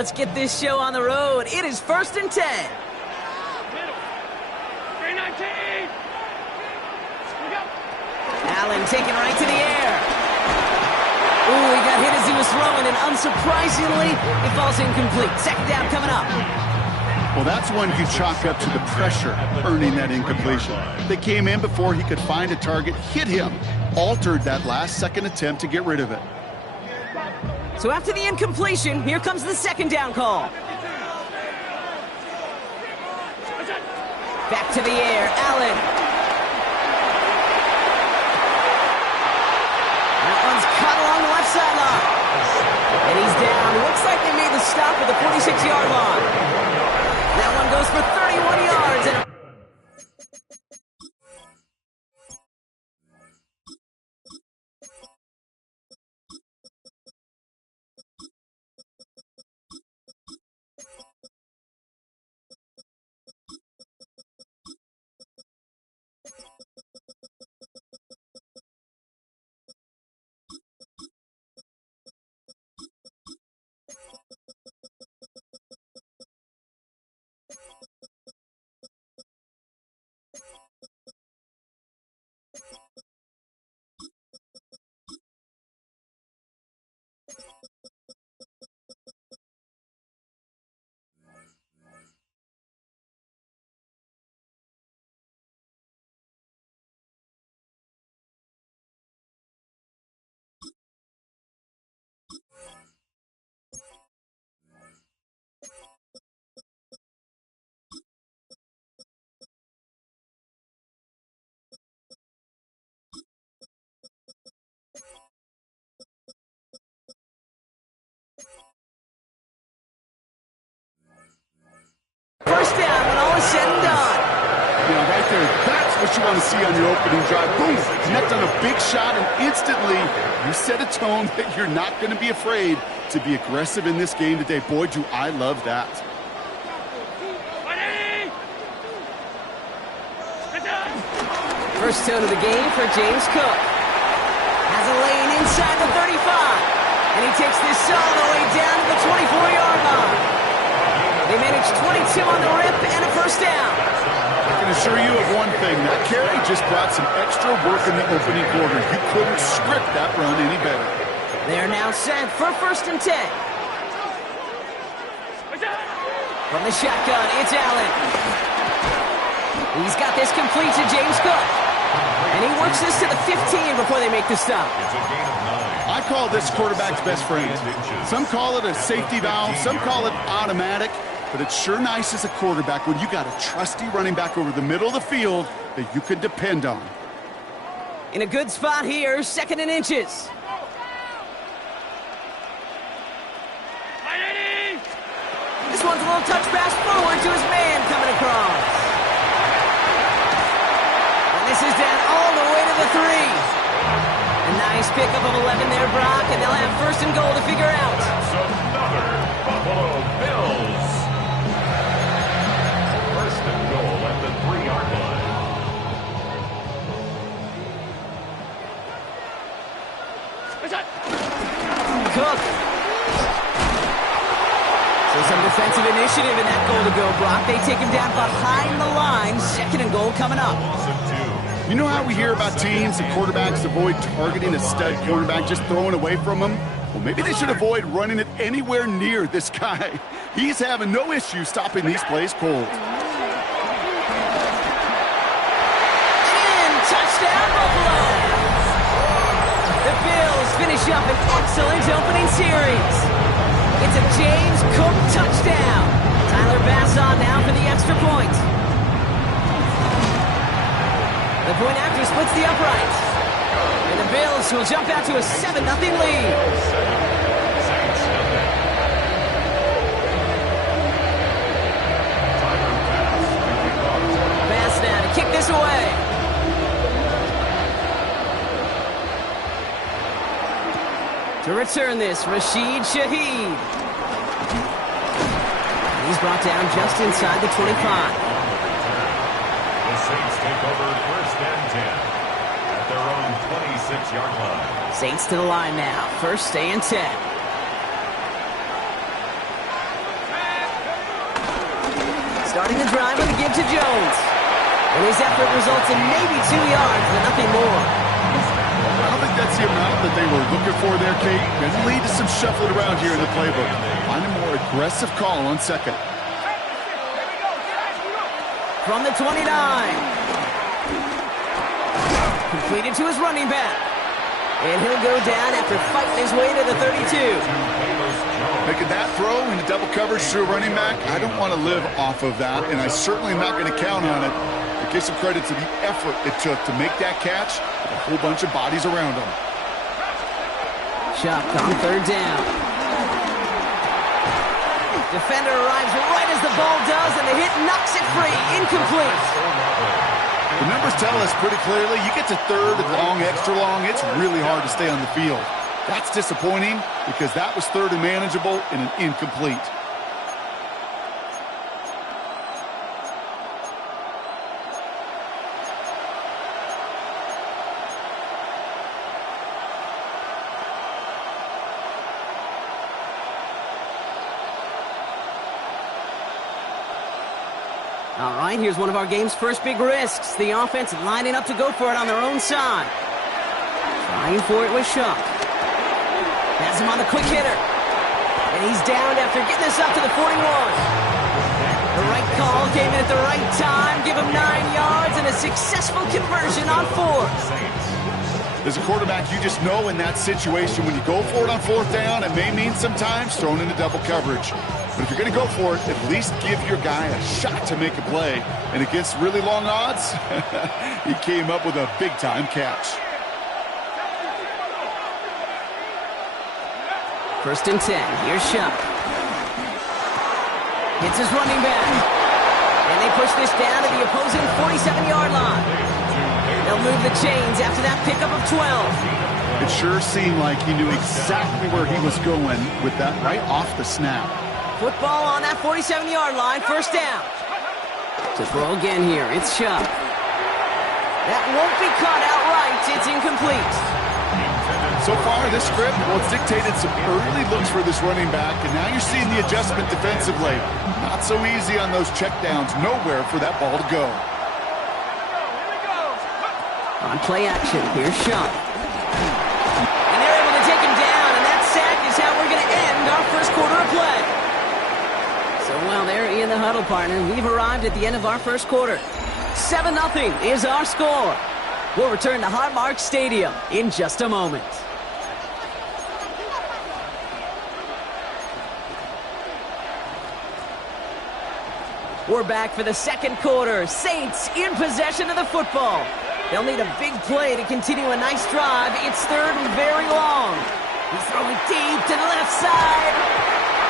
Let's get this show on the road. It is 1st and 10. Middle. 319. Allen taken right to the air. Ooh, he got hit as he was throwing, and unsurprisingly, it falls incomplete. Second down coming up. Well, that's one you chalk up to the pressure earning that incompletion. They came in before he could find a target, hit him, altered that last-second attempt to get rid of it. So after the incompletion, here comes the second down call. Back to the air, Allen. That one's caught along the left sideline. And he's down. Looks like they made the stop at the 46-yard line. That one goes for 31 yards. And first down when all is said and done. Yeah, right there, that's what you want to see on your opening drive. Boom, connect on a big shot, and instantly you set a tone that you're not going to be afraid to be aggressive in this game today. Boy, do I love that. First tone of the game for James Cook. Has a lane inside the 35. And he takes this all the way down to the 24-yard line. They manage 22 on the rip and a first down. I can assure you of one thing. That carry just brought some extra work in the opening quarter. You couldn't script that run any better. They're now set for 1st and 10. From the shotgun, it's Allen. He's got this complete to James Cook. And he works this to the 15 before they make the stop. I call this quarterback's best friend. Some call it a safety valve, some call it automatic, but it's sure nice as a quarterback when you got a trusty running back over the middle of the field that you can depend on. In a good spot here, 2nd and inches. This one's a little touch pass forward to his man coming across. And this is down all the way to the 3. A nice pickup of 11 there, Brock, and they'll have 1st and goal to figure out. That's another Buffalo Bills. 1st and goal at the 3-yard line. Cook. So some defensive initiative in that goal to go, Brock. They take him down behind the line. 2nd and goal coming up. You know how we hear about teams and quarterbacks avoid targeting a stud quarterback, just throwing away from him? Well, maybe they should avoid running it anywhere near this guy. He's having no issue stopping these plays cold. And touchdown, Buffalo! The Bills finish up an excellent opening series. It's a James Cook touchdown. Tyler Bass on now for the extra point. The point after splits the upright. And the Bills will jump out to a 7-0 lead. Bass now to kick this away. To return this, Rashid Shaheed. He's brought down just inside the 25. The Saints take over 1st and 10 at their own 26-yard line. Saints to the line now. 1st and 10. Starting the drive with a give to Jones. And his effort results in maybe 2 yards, but nothing more. I don't think that's the amount that they were looking for there, Kate. Going to lead to some shuffling around here in the playbook. Find a more aggressive call on second. From the 29. Completed to his running back. And he'll go down after fighting his way to the 32. Making that throw into double coverage to a running back, I don't want to live off of that, and I certainly am not going to count on it. But give some credit to the effort it took to make that catch with a whole bunch of bodies around him. Chuck on third down. Defender arrives right as the ball does, and the hit knocks it free. Incomplete. The numbers tell us pretty clearly, you get to third and long, extra long, it's really hard to stay on the field. That's disappointing because that was third and manageable and an incomplete. All right, here's one of our game's first big risks. The offense lining up to go for it on their own side. Trying for it with Shuck. Has him on the quick hitter. And he's downed after getting this up to the 41. The right call came in at the right time. Give him 9 yards and a successful conversion on fourth. As a quarterback, you just know in that situation when you go for it on fourth down, it may mean sometimes thrown into double coverage. But if you're going to go for it, at least give your guy a shot to make a play. And against really long odds, he came up with a big-time catch. First and 10. Here's Shuck. Hits his running back. And they push this down to the opposing 47-yard line. They'll move the chains after that pickup of 12. It sure seemed like he knew exactly where he was going with that right off the snap. Football on that 47-yard line. First down. To throw again here. It's Shuck. That won't be caught outright. It's incomplete. So far, this script, well, it's dictated some early looks for this running back, and now you're seeing the adjustment defensively. Not so easy on those checkdowns. Nowhere for that ball to go. On play action, here's Shuck. And they're able to take him down, and that sack is how we're going to end our first quarter of play. So, well, there in the huddle, partner. We've arrived at the end of our first quarter. 7-0 is our score. We'll return to Highmark Stadium in just a moment. We're back for the second quarter. Saints in possession of the football. They'll need a big play to continue a nice drive. It's third and very long. He's throwing deep to the left side.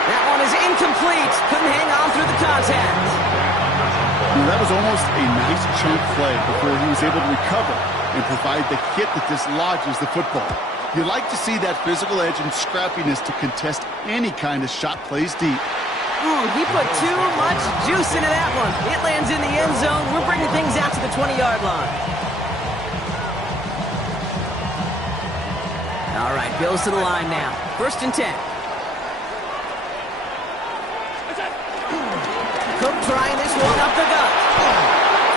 That one is incomplete. Couldn't hang on through the contact. That was almost a nice chunk play before he was able to recover and provide the hit that dislodges the football. You like to see that physical edge and scrappiness to contest any kind of shot plays deep. He put too much juice into that one. It lands in the end zone. We're bringing things out to the 20-yard line. All right, Bills to the line now. First and 10. Cook trying this one up the gut.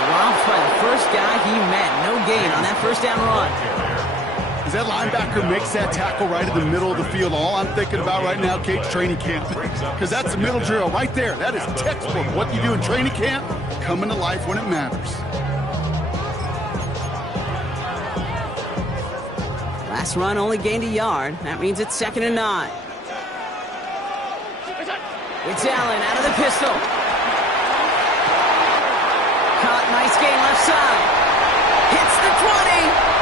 Dropped by the first guy he met. No gain on that first down run. As that linebacker makes that tackle right in the middle of the field, all I'm thinking about right now, Kate's training camp. Because that's the middle drill right there. That is textbook. What you do in training camp, coming to life when it matters. Last run only gained a yard. That means it's 2nd and 9. It's Allen out of the pistol. Caught, nice gain left side. Hits the 20.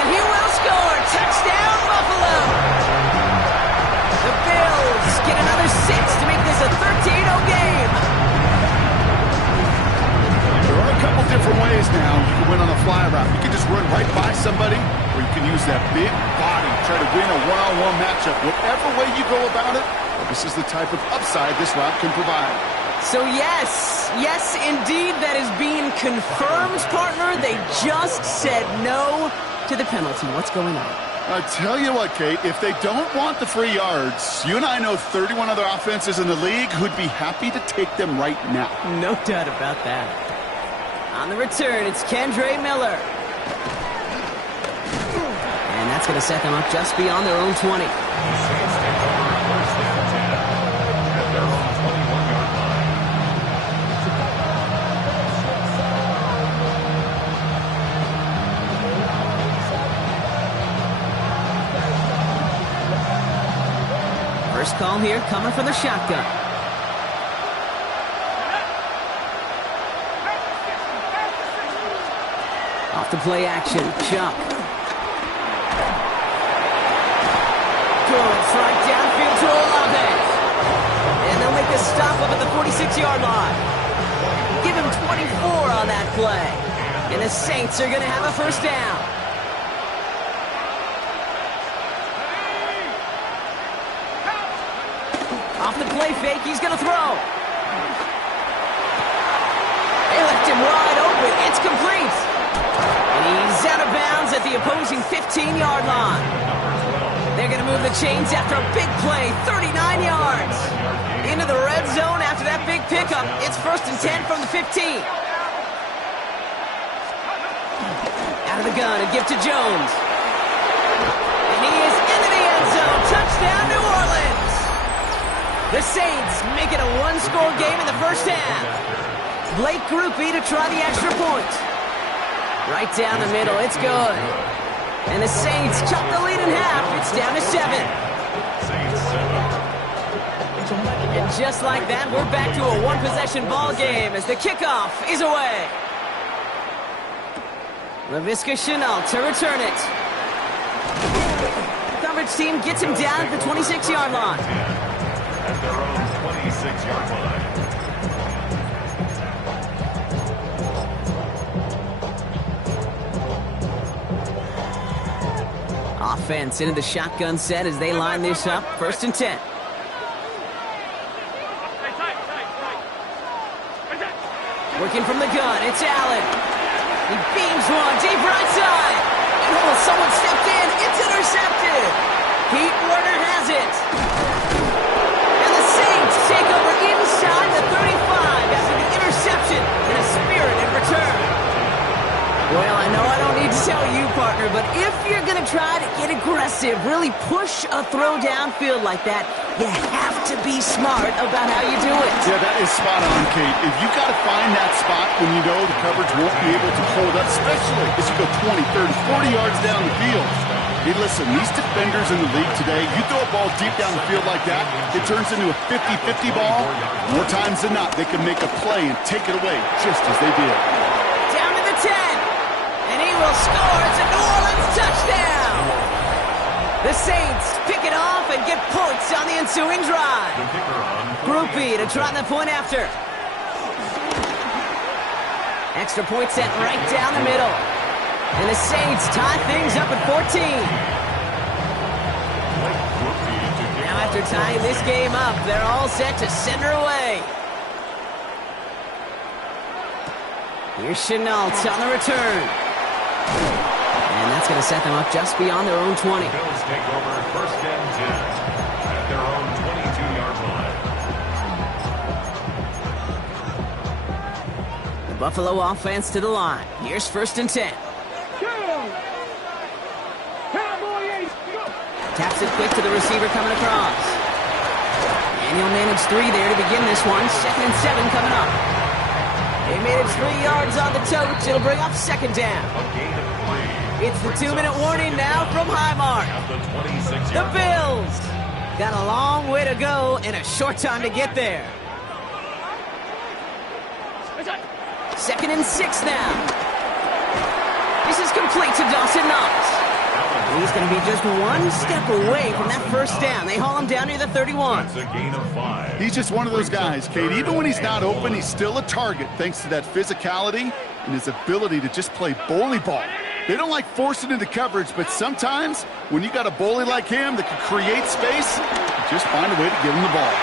And he will score. Touchdown, Buffalo. The Bills get another 6 to make this a 13-0 game. There are a couple different ways now you can win on a fly route. You can just run right by somebody, or you can use that big body, try to win a one-on-one matchup. Whatever way you go about it, this is the type of upside this route can provide. So yes, indeed, that is being confirmed, partner. They just said no to the penalty. What's going on? I tell you what, Kate, if they don't want the free yards, you and I know 31 other offenses in the league who'd be happy to take them right now. No doubt about that. On the return, it's Kendre Miller. And that's going to set them up just beyond their own 20. The Saints take over first and 10 at their own 21-yard line. First call here coming from the shotgun. Off the play action, Chuck. Good slide downfield to Olave. And they'll make a stop up at the 46-yard line. Give him 24 on that play. And the Saints are going to have a first down. Off the play fake, he's going to throw. They left him wide open. It's complete. And he's out of bounds at the opposing 15-yard line. They're going to move the chains after a big play, 39 yards. Into the red zone after that big pickup. It's first and 10 from the 15. Out of the gun, a gift to Jones. And he is into the end zone. Touchdown, New Orleans. The Saints make it a one-score game in the first half. Blake Grupe to try the extra point. Right down the middle, it's good. And the Saints chop the lead in half. It's down to 7. Saints 7. And just like that, we're back to a one-possession ball game as the kickoff is away. Laviska Shenault to return it. The coverage team gets him down at the 26-yard line. At their own 26-yard line. Offense into the shotgun set as they line this up. First and 10. Working from the gun, it's Allen. He beams one deep right side. And someone stepped in. It's intercepted. Pete Werner has it. And the Saints take over inside the 35 after the interception and a spirited return. Well, I know I don't need to tell you, partner, but if you're going to try to get aggressive, really push a throw downfield like that, you have to be smart about how you do it. Yeah, that is spot on, Kate. If you got to find that spot when you know the coverage won't be able to hold up, especially as you go 20, 30, 40 yards down the field. Hey, listen, these defenders in the league today, you throw a ball deep down the field like that, it turns into a 50-50 ball. More times than not, they can make a play and take it away just as they did. Down to the 10. And he will score. It's a New Orleans touchdown. The Saints pick it off and get points on the ensuing drive. Grupe to try the point after. Extra point set right down the middle. And the Saints tie things up at 14. Now after tying this game up, they're all set to send her away. Here's Shenault on the return. And that's going to set them up just beyond their own 20. The Bills take over first and 10 at their own 22-yard line. The Buffalo offense to the line. Here's first and 10. Taps it quick to the receiver coming across. And he'll manage 3 there to begin this one. Second and 7 coming up. They manage 3 yards on the tote. It'll bring up second down. It's the 2-minute warning now from Highmark. The Bills got a long way to go and a short time to get there. Second and 6 now. This is complete to Dawson Knox. He's going to be just one step away from that first down. They haul him down near the 31. That's a gain of 5. He's just one of those guys, Kate. Even when he's not open, he's still a target thanks to that physicality and his ability to just play bully ball. They don't like forcing into coverage, but sometimes when you got a bully like him that can create space, you just find a way to give him the ball.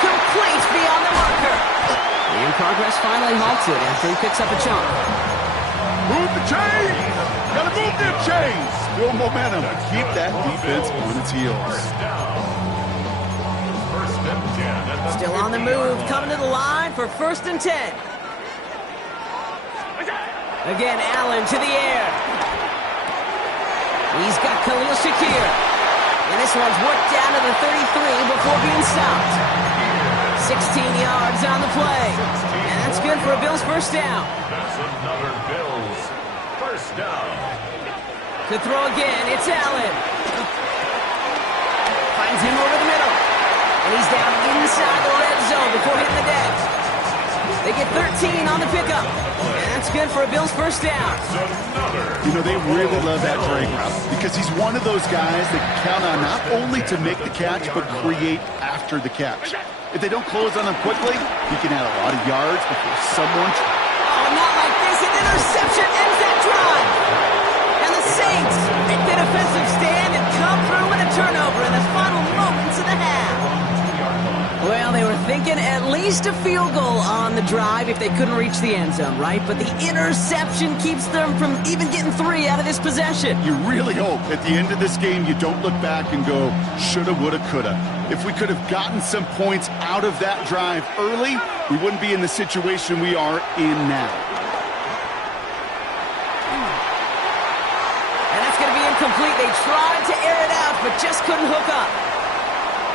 Complete beyond the marker. And progress finally halted after he picks up a chunk. Move the chain! Gotta move them chains. Build momentum. Keep that defense on its heels. Still on the move, coming to the line for 1st and 10. Again, Allen to the air. He's got Khalil Shakir. And this one's worked down to the 33 before being stopped. 16 yards on the play. And that's good for a Bills first down. That's another Bills first down. To throw again, it's Allen. Finds him over the middle. And he's down inside the red zone before hitting the deck. They get 13 on the pickup. And that's good for a Bills first down. You know, they really love that drag route because he's one of those guys that count on not only to make the catch, but create after the catch. If they don't close on him quickly, he can add a lot of yards before someone... Oh, not like this. An interception ends that drive. And the Saints make the defensive stand and come through with a turnover in the final moments of the half. Well, they were thinking at least a field goal on the drive if they couldn't reach the end zone, right? But the interception keeps them from even getting 3 out of this possession. You really hope at the end of this game you don't look back and go, shoulda, woulda, coulda. If we could have gotten some points out of that drive early, we wouldn't be in the situation we are in now. And that's going to be incomplete. They tried to air it out, but just couldn't hook up.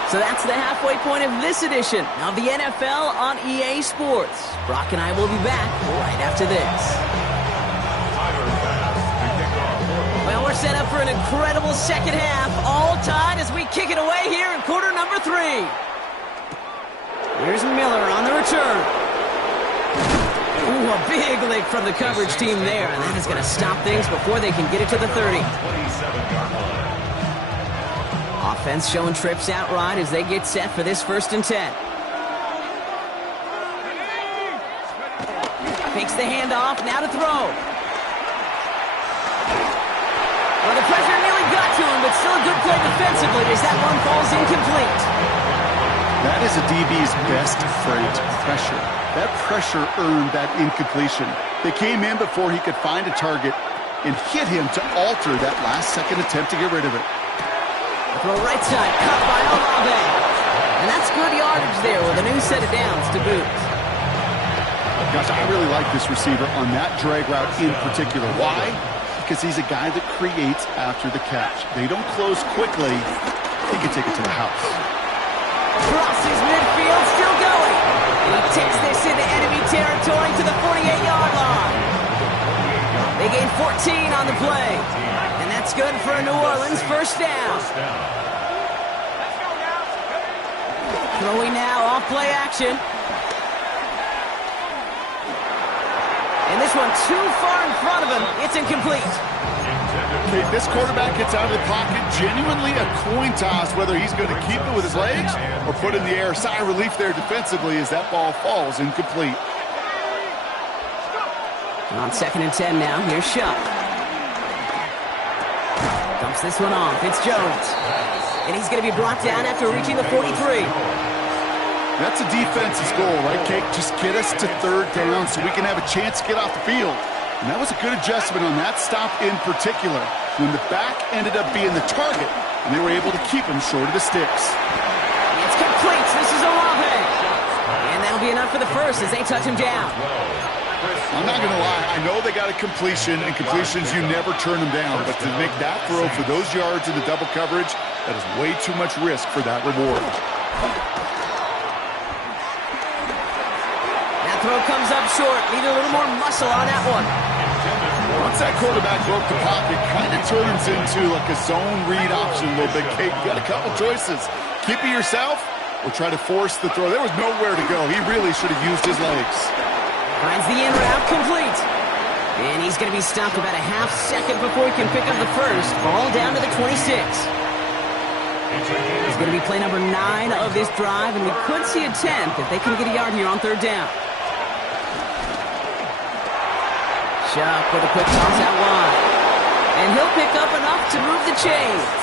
So that's the halfway point of this edition of the NFL on EA Sports. Brock and I will be back right after this. Well, we're set up for an incredible second half, all tied as we kick it away here in quarter number 3. Here's Miller on the return. Ooh, a big lick from the coverage team there, and that is going to stop things before they can get it to the 30. 27-yard line. Offense showing trips out right as they get set for this 1st and 10. Takes the handoff, now to throw. Well, the pressure nearly got to him, but still a good play defensively as that one falls incomplete. That is a DB's best friend, pressure. That pressure earned that incompletion. They came in before he could find a target and hit him to alter that last-second attempt to get rid of it. Throw right side, caught by Olave. And that's good yardage there with a new set of downs to boot. Gosh, I really like this receiver on that drag route in particular. Why? Because he's a guy that creates after the catch. They don't close quickly. He can take it to the house. Crosses midfield, still going. And he takes this into enemy territory to the 48-yard line. They gain 14 on the play. And that's good for a New Orleans first down. Throwing now off play action. And this one too far in front of him. It's incomplete. Okay, this quarterback gets out of the pocket. Genuinely a coin toss whether he's going to keep it with his legs or put it in the air. Sigh of relief there defensively as that ball falls incomplete. On 2nd and 10 now, here's Shuck. Dumps this one off. It's Jones. And he's going to be brought down after reaching the 43. That's a defense's goal, right, Kate? Just get us to 3rd down so we can have a chance to get off the field. And that was a good adjustment on that stop in particular when the back ended up being the target and they were able to keep him short of the sticks. It's complete. This is Olave. And that'll be enough for the first as they touch him down. I'm not going to lie. I know they got a completion, and completions, you never turn them down. But to make that throw for those yards in the double coverage, that is way too much risk for that reward. That throw comes up short. Need a little more muscle on that one. Once that quarterback broke the pocket, kind of turns into like a zone read option a little bit. Kate, you got a couple choices. Keep it yourself or try to force the throw. There was nowhere to go. He really should have used his legs. Finds the in route complete. And he's going to be stopped about a half second before he can pick up the first. Ball down to the 26. It's going to be play number 9 of this drive, and we could see a 10th if they can get a yard here on 3rd down. Shuck with a quick toss out wide. And he'll pick up enough to move the chains.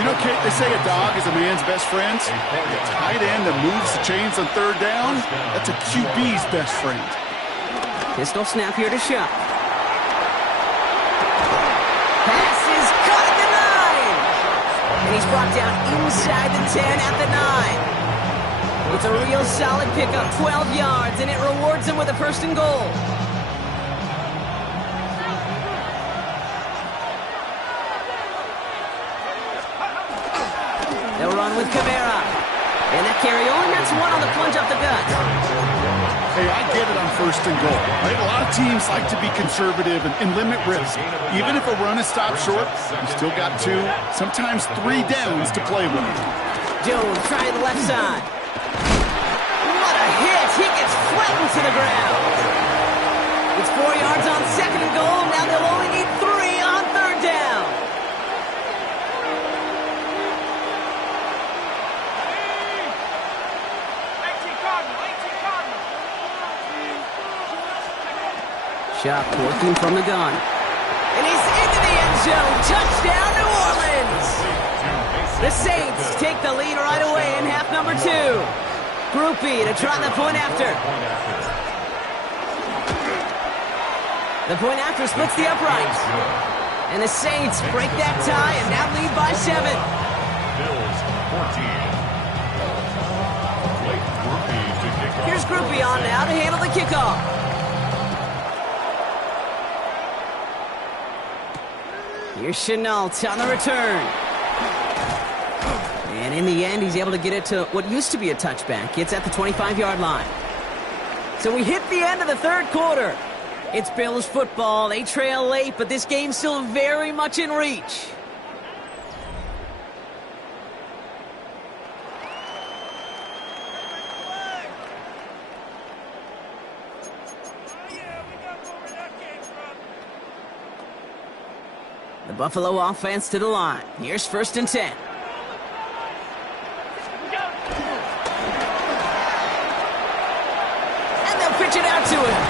You know, Kate, they say a dog is a man's best friend. A tight end that moves the chains on 3rd down, that's a QB's best friend. Pistol snap here to Shuck. And he's brought down inside the 10 at the 9. It's a real solid pickup, 12 yards, and it rewards him with a first and goal. They'll run with Kamara. And that carry only gets one on the plunge up the gut. Hey, I get it on first and goal. Right? A lot of teams like to be conservative and limit risk. Even if a run is stopped short, you still got 2, sometimes 3 downs to play with. Jones trying the left side. What a hit! He gets flattened to the ground. It's 4 yards on second and goal. Now they'll only need 3 on third down. Shot working from the gun. And he's into the end zone. Touchdown, New Orleans! The Saints take the lead right away in half number 2. Groupie to try the point after. The point after splits the uprights. And the Saints break that tie and now lead by 7. Bills 14. Here's Groupie on now to handle the kickoff. Here's Chenault on the return. And in the end, he's able to get it to what used to be a touchback. It's at the 25-yard line. So we hit the end of the third quarter. It's Bills football. They trail late, but this game's still very much in reach. The Buffalo offense to the line. Here's first and 10. And they'll pitch it out to him.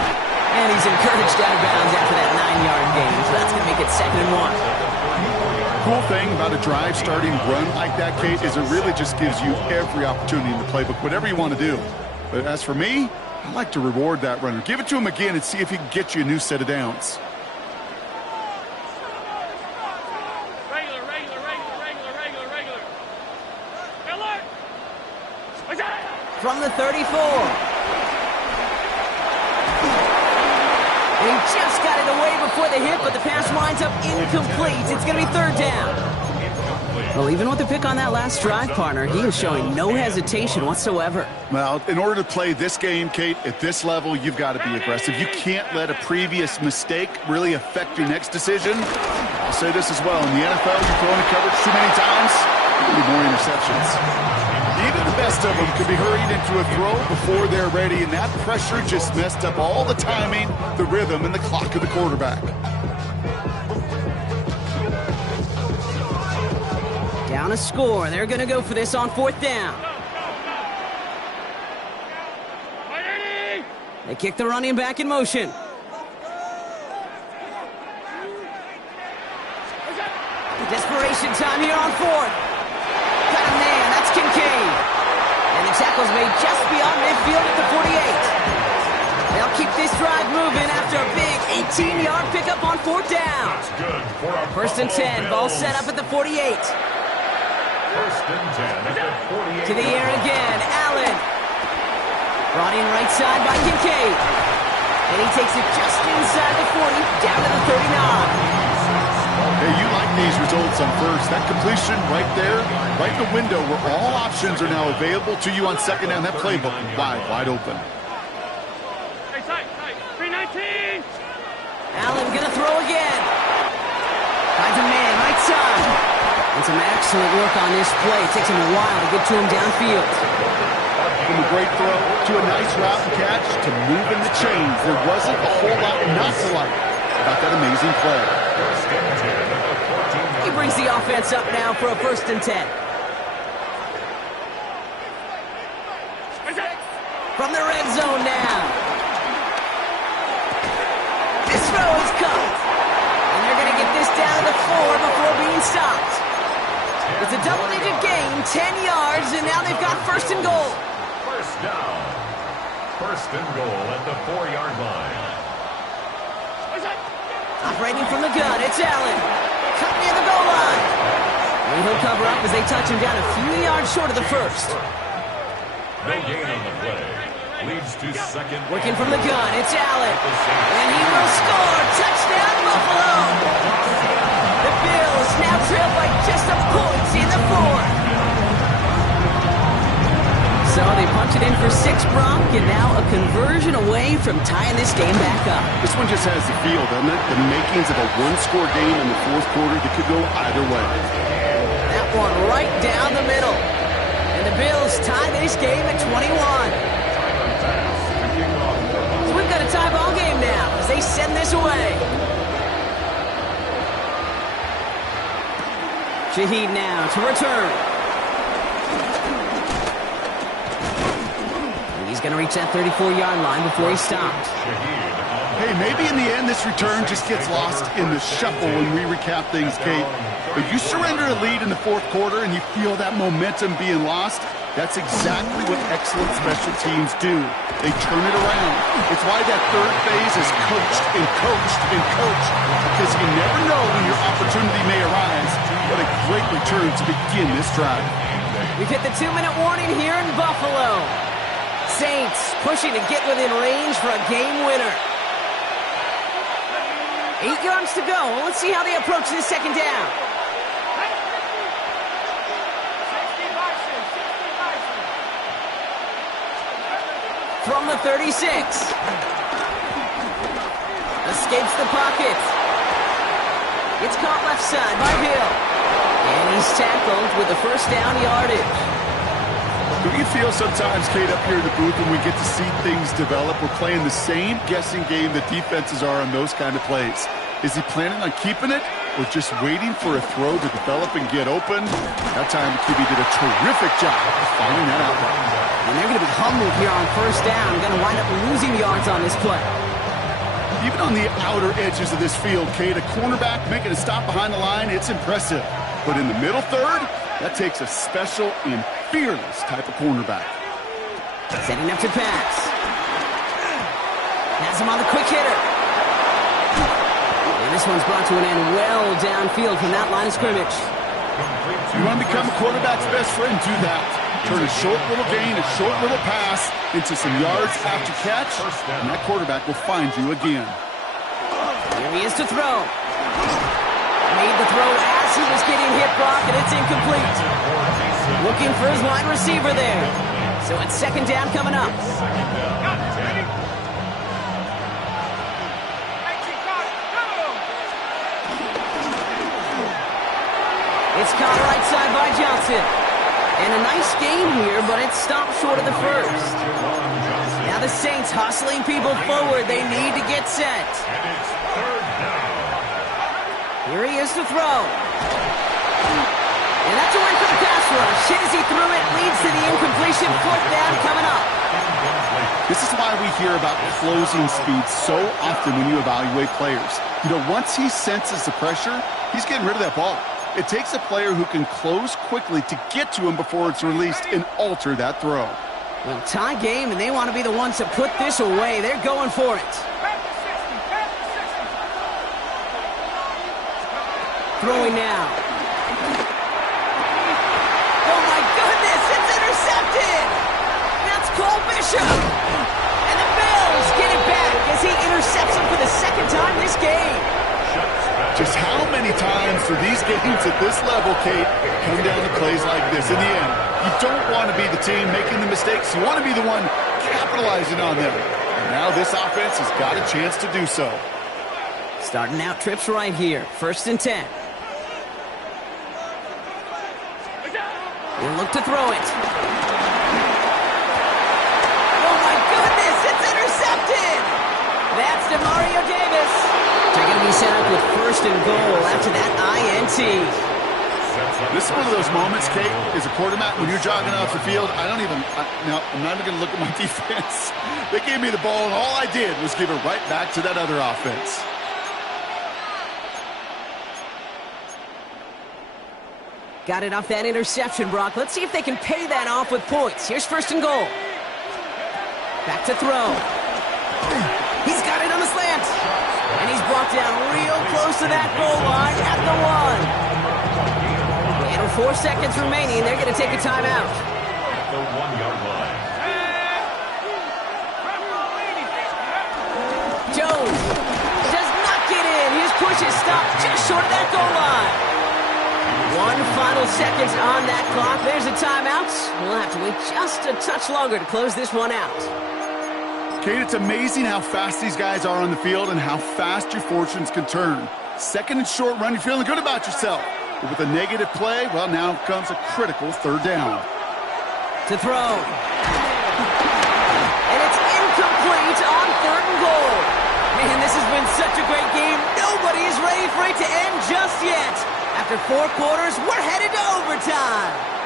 And he's encouraged out of bounds after that 9-yard gain. So that's going to make it 2nd and 1. Cool thing about a drive starting run like that, Kate, is it really just gives you every opportunity in the playbook, whatever you want to do. But as for me, I like to reward that runner. Give it to him again and see if he can get you a new set of downs. From the 34. And he just got it away before the hit, but the pass winds up incomplete. It's going to be 3rd down. Well, even with the pick on that last drive, partner, he is showing no hesitation whatsoever. Well, in order to play this game, Kate, at this level, you've got to be aggressive. You can't let a previous mistake really affect your next decision. I'll say this as well. In the NFL, you throw into coverage too many times, there'll be more interceptions. Even the best of them could be hurried into a throw before they're ready, and that pressure just messed up all the timing, the rhythm, and the clock of the quarterback. Down a score. They're going to go for this on 4th down. They kick the running back in motion. Desperation time here on 4th. Got a man. That's Kincaid. And the tackle's made just beyond midfield at the 48. They'll keep this drive moving after a big 18-yard pickup on 4th down. First and 10. Ball set up at the 48. First and 10 at the 48. To the air again. Allen. Brought in right side by Kincaid. And he takes it just inside the 40, down to the 39. Hey, you like these results on first. That completion right there, right in the window where all options are now available to you on 2nd down. That playbook wide open. Hey, tight. 319. Allen gonna throw again. Finds a man right side. And some excellent work on this play. It takes him a while to get to him downfield. From a great throw to a nice route and catch to moving the chains. There wasn't a whole lot not to like about that amazing play. He brings the offense up now for a first and 10. From the red zone now. This throw is caught. And they're going to get this down to the 4 before being stopped. It's a double-digit gain, 10 yards, and now they've got first and goal. First down. First and goal at the 4-yard line. Operating from the gun, it's Allen. Cut near the goal line. And he'll cover up as they touch him down a few yards short of the first. No gain on the play. Leads to second. Working from the gun, it's Allen. And he will score. Touchdown, Buffalo. The Bills now trail by just a point in the fourth. So they punch it in for 6, Brock, and now a conversion away from tying this game back up. This one just has the feel, doesn't it? The makings of a one-score game in the fourth quarter that could go either way. That one right down the middle. And the Bills tie this game at 21. So we've got a tie ball game now as they send this away. Shaheed now to return. He's going to reach that 34-yard line before he stops. Hey, maybe in the end this return just gets lost in the shuffle when we recap things, Kate. But you surrender a lead in the fourth quarter and you feel that momentum being lost. That's exactly what excellent special teams do. They turn it around. It's why that third phase is coached and coached and coached. Because you never know when your opportunity may arise. What a great return to begin this drive. We've hit the 2-minute warning here in Buffalo. Saints pushing to get within range for a game winner. 8 yards to go. Let's see how they approach this second down. From the 36. Escapes the pocket. It's caught left side by Hill. And he's tackled with the first down yardage. Do you feel sometimes, Kate, up here in the booth when we get to see things develop, we're playing the same guessing game that defenses are on those kind of plays? Is he planning on keeping it or just waiting for a throw to develop and get open? That time, QB did a terrific job of finding that out. And they're going to be humbled here on first down. Going to wind up losing yards on this play. Even on the outer edges of this field, Kate, a cornerback making a stop behind the line, it's impressive. But in the middle third, that takes a special and fearless type of cornerback. Setting up to pass. Has him on the quick hitter. And this one's brought to an end well downfield from that line of scrimmage. You want to become a quarterback's best friend, do that. Turn a short little gain, a short little pass into some yards after catch, and that quarterback will find you again. Here he is to throw. Made the throw as he was getting hit, Brock, and it's incomplete. Looking for his wide receiver there. So it's second down coming up. It's caught right side by Johnson. And a nice game here, but it stopped short of the first. Now the Saints hustling people forward. They need to get set. Here he is to throw. And that's a win for the pass rush. Hit as he threw it, leads to the incompletion. Fourth down coming up. This is why we hear about closing speed so often when you evaluate players. You know, once he senses the pressure, he's getting rid of that ball. It takes a player who can close quickly to get to him before it's released and alter that throw. Well, tie game, and they want to be the ones to put this away. They're going for it. Throwing now. Oh, my goodness, it's intercepted. That's Cole Bishop. And the Bills get it back as he intercepts him for the second time this game. Just how many times do these games at this level, Kate, come down to plays like this? In the end, you don't want to be the team making the mistakes. You want to be the one capitalizing on them. And now this offense has got a chance to do so. Starting out trips right here. 1st and 10. He'll look to throw it. Oh, my goodness, it's intercepted. That's DeMario Davis. They're going to be set up with 1st and goal after that INT. This is one of those moments, Kate, as a quarterback, when you're jogging off the field, I'm not even going to look at my defense. They gave me the ball, and all I did was give it right back to that other offense. Got it off that interception, Brock. Let's see if they can pay that off with points. Here's 1st and goal. Back to throw. He's got it on the slant. And he's brought down real close to that goal line at the 1. It'll 4 seconds remaining. They're going to take a timeout. At the 1-yard line. Jones does not get in. His push is stopped just short of that goal line. 1 final seconds on that clock. There's a timeout. We'll have to wait just a touch longer to close this one out. Kate, it's amazing how fast these guys are on the field and how fast your fortunes can turn. Second and short run, you're feeling good about yourself. But with a negative play, well, now comes a critical 3rd down. To throw. And it's incomplete on 3rd and goal. Man, this has been such a great game. Nobody is ready for it to end just yet. After 4 quarters, we're headed to overtime.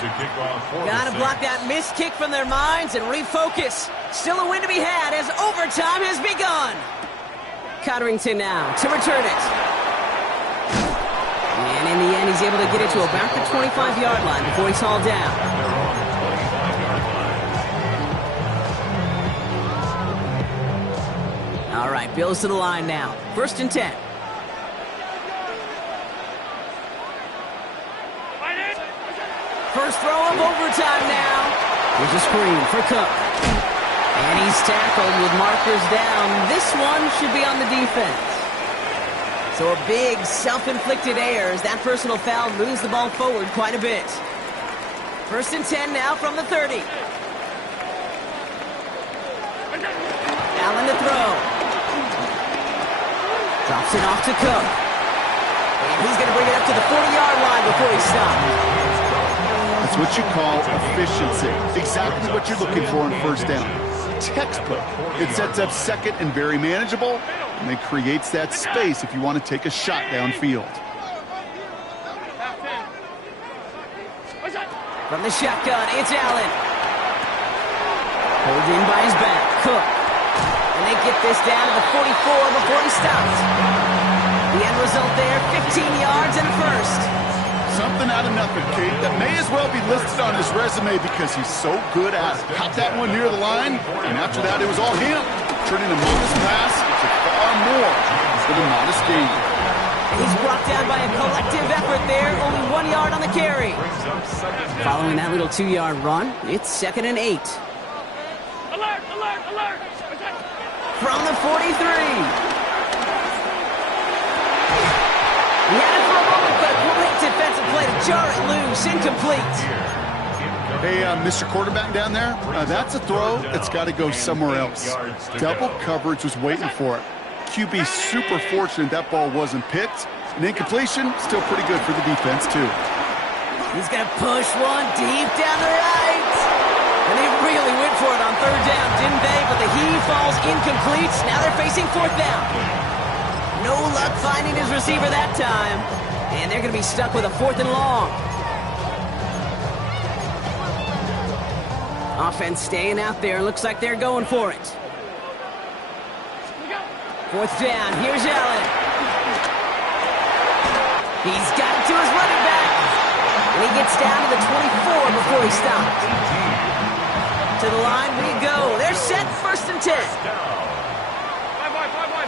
To kick off for Gotta block that missed kick from their minds and refocus. Still a win to be had as overtime has begun. Cotterington now to return it. And in the end, he's able to get it to about the 25-yard line before he's hauled down. All right, Bills to the line now. 1st and 10. First throw of overtime now. There's a screen for Cook. And he's tackled with markers down. This one should be on the defense. So a big self-inflicted error as that personal foul moves the ball forward quite a bit. 1st and 10 now from the 30. Allen to throw. Drops it off to Cook. And he's going to bring it up to the 40-yard line before he stops. That's what you call efficiency. Exactly what you're looking for on 1st down. Textbook. It sets up 2nd and very manageable, and it creates that space if you want to take a shot downfield. From the shotgun, it's Allen. Pulled in by his back, Cook. And they get this down to the 44 before he stops. The end result there, 15 yards and a first. Something out of nothing, Kate, that may as well be listed on his resume because he's so good at it. Caught that one near the line, and after that, it was all him. Turning a modest pass into far more than a modest gain. He's brought down by a collective effort there, only 1 yard on the carry. Following that little 2-yard run, it's 2nd and 8. Alert, alert, alert! From the 43. He had it for a moment, but a great defensive play to jar it loose. Incomplete. Hey, Mr. Quarterback down there, that's a throw that's got to go somewhere else. Double coverage was waiting for it. QB super fortunate that ball wasn't picked. An incompletion, still pretty good for the defense, too. He's going to push one deep down the right. And they really went for it on 3rd down, didn't they? But the heave falls incomplete. Now they're facing 4th down. No luck finding his receiver that time. And they're going to be stuck with a 4th and long. Offense staying out there. Looks like they're going for it. 4th down. Here's Allen. He's got it to his running back. And he gets down to the 24 before he stops. To the line we go. They're set 1st and 10.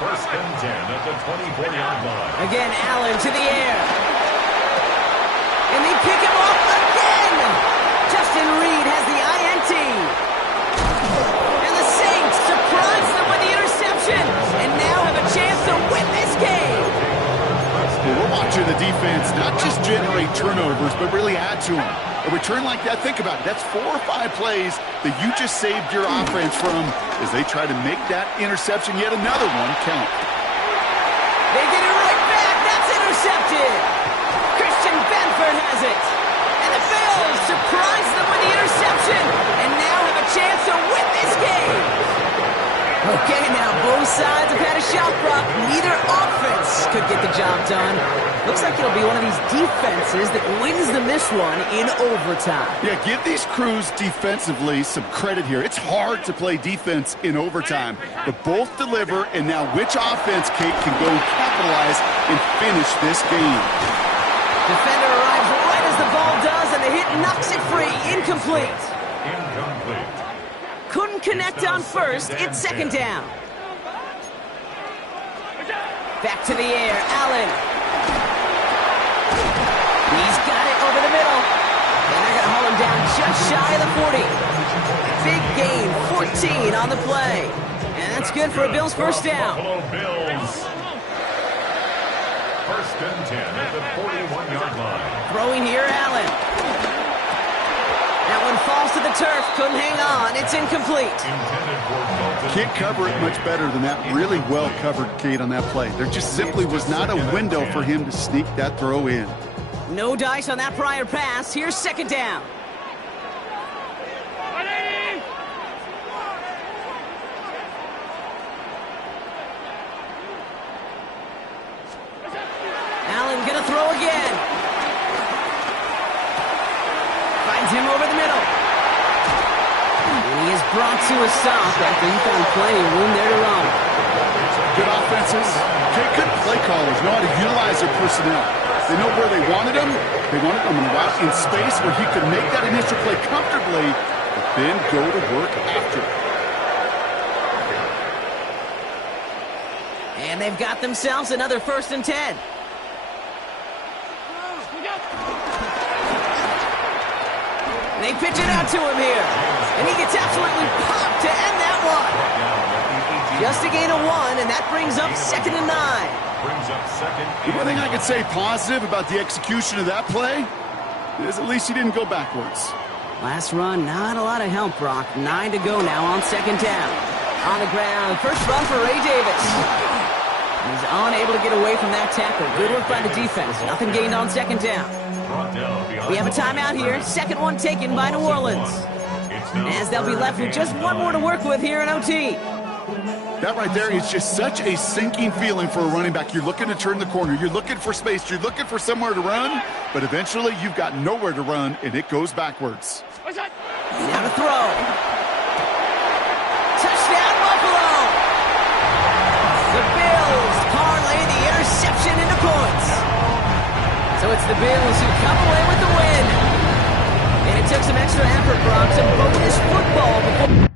1st and 10 at the 24-yard line. Again, Allen to the air. And they pick him off again. Justin Reed has the INT. And the Saints surprise them with the interception and now have a chance to win this game. Well, we're watching the defense not just generate turnovers, but really add to them. A return like that, think about it. That's 4 or 5 plays that you just saved your offense from as they try to make that interception, yet another one, count. They get it right back. That's intercepted. Christian Benford has it. And the Bills surprise them with the interception and now have a chance to win this game. Okay, now both sides have had a shot block. Neither offense could get the job done. Looks like it'll be one of these defenses that wins them this one in overtime. Yeah, give these crews defensively some credit here. It's hard to play defense in overtime, but both deliver, and now which offense, Kate, can go and capitalize and finish this game? Defender arrives right as the ball does, and the hit knocks it free. Incomplete. Incomplete. Couldn't connect on first. It's second down. Back to the air. Allen. He's got it over the middle. And they're going to haul him down just shy of the 40. Big gain, 14 on the play. And that's good for a Bills first down. Buffalo Bills. First and 10 at the 41-yard line. Throwing here, Allen. That one falls to the turf. Couldn't hang on. It's incomplete. Can't cover it much better than that. Really well covered, Kate, on that play. There just simply was not a window for him to sneak that throw in. No dice on that prior pass. Here's second down. Allen gonna throw again. Finds him over the middle. And he is brought to a stop after he found plenty of room there to run. Good offenses. Kate, good play callers know how to utilize their personnel. They know where they wanted him. They wanted him out in space where he could make that initial play comfortably, but then go to work after. And they've got themselves another first and 10. They pitch it out to him here. And he gets absolutely popped to end that one. Just a gain of 1, and that brings up second and 9. The one thing I could say positive about the execution of that play is at least he didn't go backwards. Last run, not a lot of help, Brock. 9 to go now on second down. On the ground, first run for Ray Davis. He's unable to get away from that tackle. Good work by the defense. Nothing gained on second down. We have a timeout here. Second one taken by New Orleans. As they'll be left with just one more to work with here in OT. That right there is just such a sinking feeling for a running back. You're looking to turn the corner. You're looking for space. You're looking for somewhere to run. But eventually, you've got nowhere to run, and it goes backwards. Now to throw. Touchdown, Buffalo! The Bills parlay the interception into points. So it's the Bills who come away with the win. And it took some extra effort, Brock, some bonus football before...